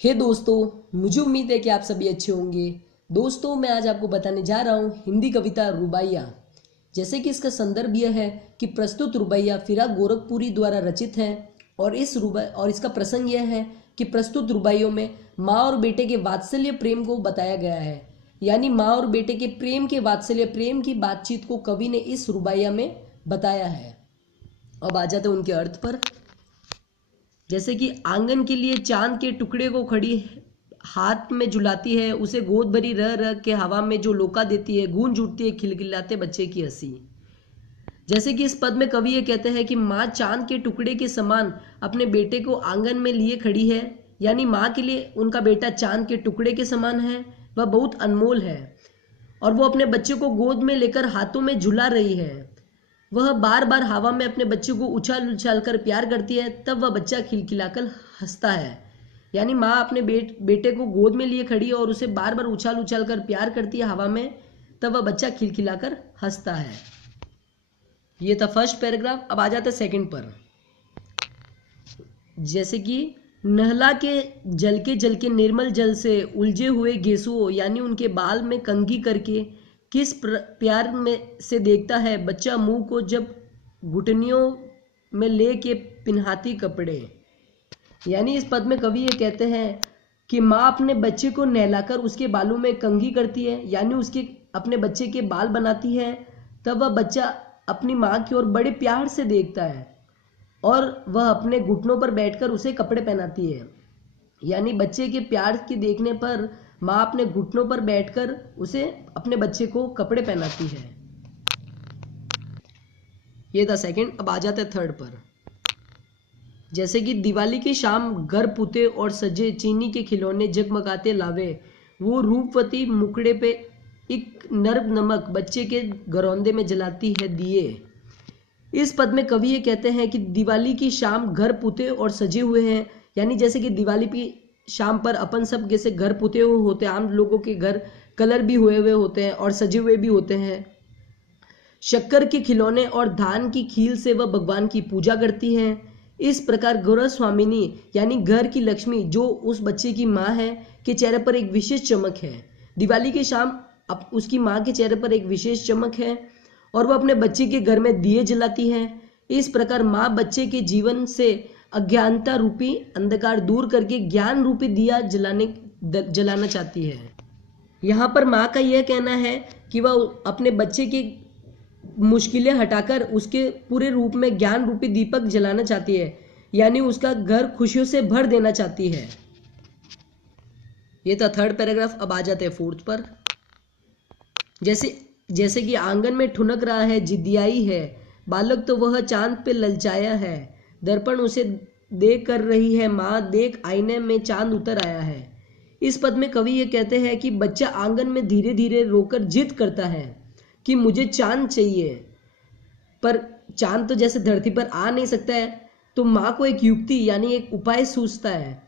हे दोस्तों, मुझे उम्मीद है कि आप सभी अच्छे होंगे। दोस्तों, मैं आज आपको बताने जा रहा हूँ हिंदी कविता रुबाइयाँ। जैसे कि इसका संदर्भ यह है कि प्रस्तुत रुबाइयाँ फिराक गोरखपुरी द्वारा रचित है और इसका प्रसंग यह है कि प्रस्तुत रुबाइयों में माँ और बेटे के वात्सल्य प्रेम को बताया गया है। यानी माँ और बेटे के प्रेम के वात्सल्य प्रेम की बातचीत को कवि ने इस रुबाइया में बताया है। अब आ जाते हैं उनके अर्थ पर। जैसे कि आंगन के लिए चांद के टुकड़े को खड़ी हाथ में झुलाती है, उसे गोद भरी रह रह के हवा में जो लोका देती है, गूंज उठती है खिलखिलाते बच्चे की हंसी। जैसे कि इस पद में कवि ये कहते हैं कि माँ चांद के टुकड़े के समान अपने बेटे को आंगन में लिए खड़ी है। यानी माँ के लिए उनका बेटा चांद के टुकड़े के समान है, वह बहुत अनमोल है और वो अपने बच्चे को गोद में लेकर हाथों में झुला रही है। वह बार बार हवा में अपने बच्चे को उछाल उछाल कर प्यार करती है, तब वह बच्चा खिलखिलाकर हंसता है। यानी माँ अपने बेटे को गोद में लिए खड़ी है और उसे बार बार उछाल उछाल कर प्यार करती है हवा में, तब वह बच्चा खिलखिलाकर हंसता है। ये था फर्स्ट पैराग्राफ। अब आ जाता है सेकंड पर। जैसे कि नहला के जल के निर्मल जल से उलझे हुए गेसुओं यानी उनके बाल में कंघी करके किस प्यार में से देखता है बच्चा मुंह को जब घुटनियों में ले के पिन्हाती कपड़े। यानी इस पद में कवि ये कहते हैं कि माँ अपने बच्चे को नहलाकर उसके बालों में कंघी करती है, यानी उसके अपने बच्चे के बाल बनाती है, तब वह बच्चा अपनी माँ की ओर बड़े प्यार से देखता है और वह अपने घुटनों पर बैठकर उसे कपड़े पहनाती है। यानी बच्चे के प्यार के देखने पर माँ अपने घुटनों पर बैठकर उसे अपने बच्चे को कपड़े पहनाती है। ये था सेकंड। अब आ जाते हैं थर्ड पर। जैसे कि दिवाली की शाम घर पुते और सजे चीनी के खिलौने जगमगाते लावे, वो रूपवती मुखड़े पे एक नर्म नमक बच्चे के घरौंदे में जलाती है दिए। इस पद में कवि ये कहते हैं कि दिवाली की शाम घर पुते और सजे हुए हैं। यानी जैसे कि दिवाली की शाम पर अपन सब जैसे घर पुते हुए होते हैं, आम लोगों के घर कलर भी हुए हुए होते हैं और सजे हुए भी होते हैं। शक्कर के खिलौने और धान की खील से वह भगवान की पूजा करती हैं। इस प्रकार गृह स्वामिनी यानी घर की लक्ष्मी जो उस बच्चे की माँ है के चेहरे पर एक विशेष चमक है। दिवाली की शाम अब उसकी माँ के चेहरे पर एक विशेष चमक है और वह अपने बच्चे के घर में दिए जलाती है। इस प्रकार माँ बच्चे के जीवन से अज्ञानता रूपी अंधकार दूर करके ज्ञान रूपी दिया जलाना चाहती है। यहाँ पर माँ का यह कहना है कि वह अपने बच्चे की मुश्किलें हटाकर उसके पूरे रूप में ज्ञान रूपी दीपक जलाना चाहती है, यानी उसका घर खुशियों से भर देना चाहती है। ये था थर्ड पैराग्राफ। अब आ जाते हैं फोर्थ पर। जैसे कि आंगन में ठुनक रहा है जिद्दियाई है, बालक तो वह चांद पे ललचाया है, दर्पण उसे देख कर रही है माँ, देख आईने में चांद उतर आया है। इस पद में कवि ये कहते हैं कि बच्चा आंगन में धीरे धीरे रोकर जिद करता है कि मुझे चांद चाहिए, पर चांद तो जैसे धरती पर आ नहीं सकता है, तो माँ को एक युक्ति यानी एक उपाय सूझता है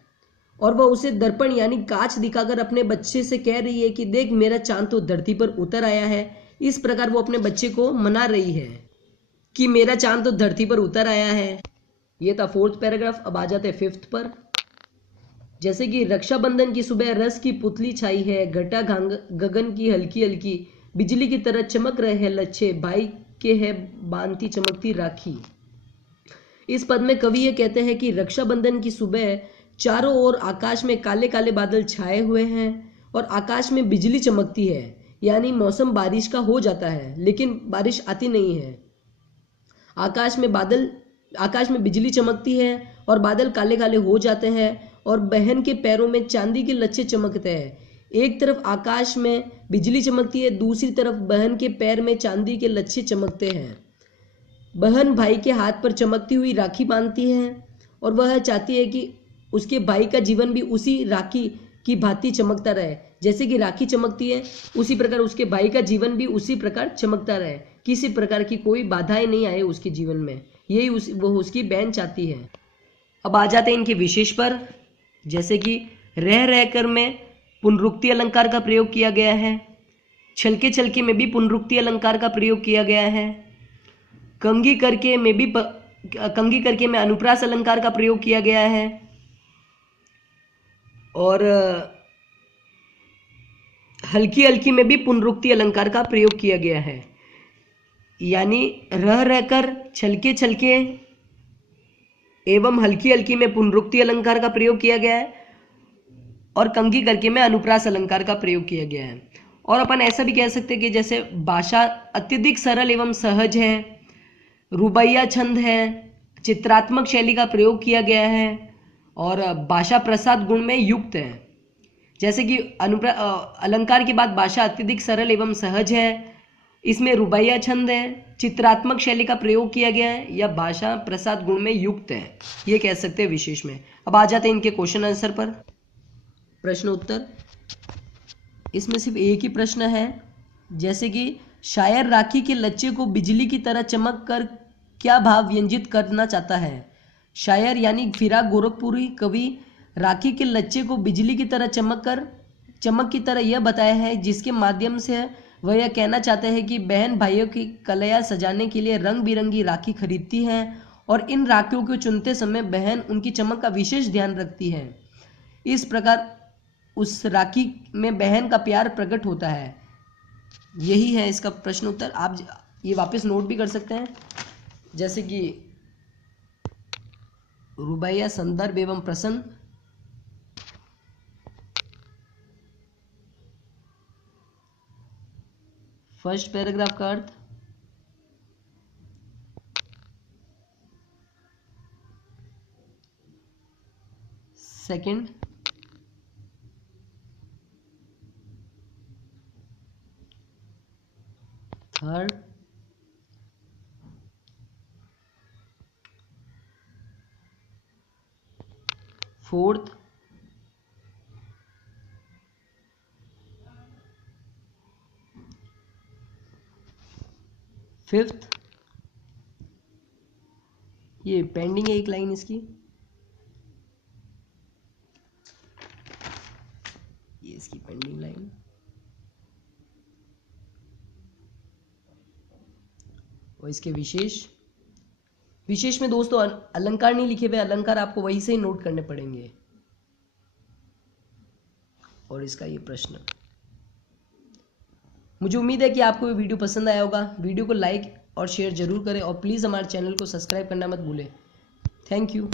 और वह उसे दर्पण यानी कांच दिखाकर अपने बच्चे से कह रही है कि देख मेरा चांद तो धरती पर उतर आया है। इस प्रकार वो अपने बच्चे को मना रही है कि मेरा चांद तो धरती पर उतर आया है। ये था फोर्थ पैराग्राफ। अब आ जाते हैं फिफ्थ पर। जैसे कि रक्षाबंधन की सुबह रस की पुतली छाई है, घटा गगन की हल्की हल्की, बिजली की तरह चमक रहे हैं लच्छे, भाई के है बांधती चमकती राखी। इस पद में कवि ये कहते हैं कि रक्षाबंधन की सुबह चारों ओर आकाश में काले काले बादल छाए हुए हैं और आकाश में बिजली चमकती है, यानी मौसम बारिश का हो जाता है लेकिन बारिश आती नहीं है। आकाश में बिजली चमकती है और बादल काले काले हो जाते हैं और बहन के पैरों में चांदी के लच्छे चमकते हैं। एक तरफ आकाश में बिजली चमकती है, दूसरी तरफ बहन के पैर में चांदी के लच्छे चमकते हैं। बहन भाई के हाथ पर चमकती हुई राखी बांधती है और वह चाहती है कि उसके भाई का जीवन भी उसी राखी की भांति चमकता रहे। जैसे कि राखी चमकती है उसी प्रकार उसके भाई का जीवन भी उसी प्रकार चमकता रहे, किसी प्रकार की कोई बाधाएं नहीं आए उसके जीवन में, यही वो उसकी बहन चाहती है। अब आ जाते हैं इनके विशेष पर। जैसे कि रह रहकर में पुनरुक्ति अलंकार का प्रयोग किया गया है, छलके छलके में भी पुनरुक्ति अलंकार का प्रयोग किया गया है, कंघी करके में अनुप्रास अलंकार का प्रयोग किया गया है और हल्की हल्की में भी पुनरुक्ति अलंकार का प्रयोग किया गया है, यानी रह रहकर, छलके छलके एवं हल्की हल्की में पुनरुक्ति अलंकार का प्रयोग किया गया है और कंघी करके में अनुप्रास अलंकार का प्रयोग किया गया है। और अपन ऐसा भी कह सकते हैं कि जैसे भाषा अत्यधिक सरल एवं सहज है, रुबाइया छंद है, चित्रात्मक शैली का प्रयोग किया गया है और भाषा प्रसाद गुण में युक्त है। जैसे कि अलंकार के बाद भाषा अत्यधिक सरल एवं सहज है, इसमें रुबाइया छंद है, चित्रात्मक शैली का प्रयोग किया गया है या भाषा प्रसाद गुण में युक्त है, ये कह सकते हैं विशेष में। अब आ जाते हैं इनके क्वेश्चन आंसर पर। प्रश्न उत्तर, इसमें सिर्फ एक ही प्रश्न है। जैसे कि शायर राखी के लच्छे को बिजली की तरह चमक कर क्या भाव व्यंजित करना चाहता है। शायर यानी फिराक गोरखपुरी कवि राखी के लच्छे को बिजली की तरह चमक की तरह यह बताया है, जिसके माध्यम से वह यह कहना चाहते हैं कि बहन भाइयों की कलया सजाने के लिए रंग बिरंगी राखी खरीदती हैं और इन राखियों को चुनते समय बहन उनकी चमक का विशेष ध्यान रखती है। इस प्रकार उस राखी में बहन का प्यार प्रकट होता है। यही है इसका प्रश्न उत्तर। आप ये वापस नोट भी कर सकते हैं। जैसे कि रुबाइया संदर्भ एवं प्रसंग, फर्स्ट पैराग्राफ का अर्थ, सेकंड, थर्ड, फोर्थ, फिफ्थ, ये पेंडिंग है एक लाइन इसकी, ये इसकी पेंडिंग लाइन, और इसके विशेष में दोस्तों अलंकार नहीं लिखे हुए, अलंकार आपको वहीं से ही नोट करने पड़ेंगे। और इसका ये प्रश्न। मुझे उम्मीद है कि आपको ये वीडियो पसंद आया होगा। वीडियो को लाइक और शेयर जरूर करें और प्लीज़ हमारे चैनल को सब्सक्राइब करना मत भूलें। Thank you.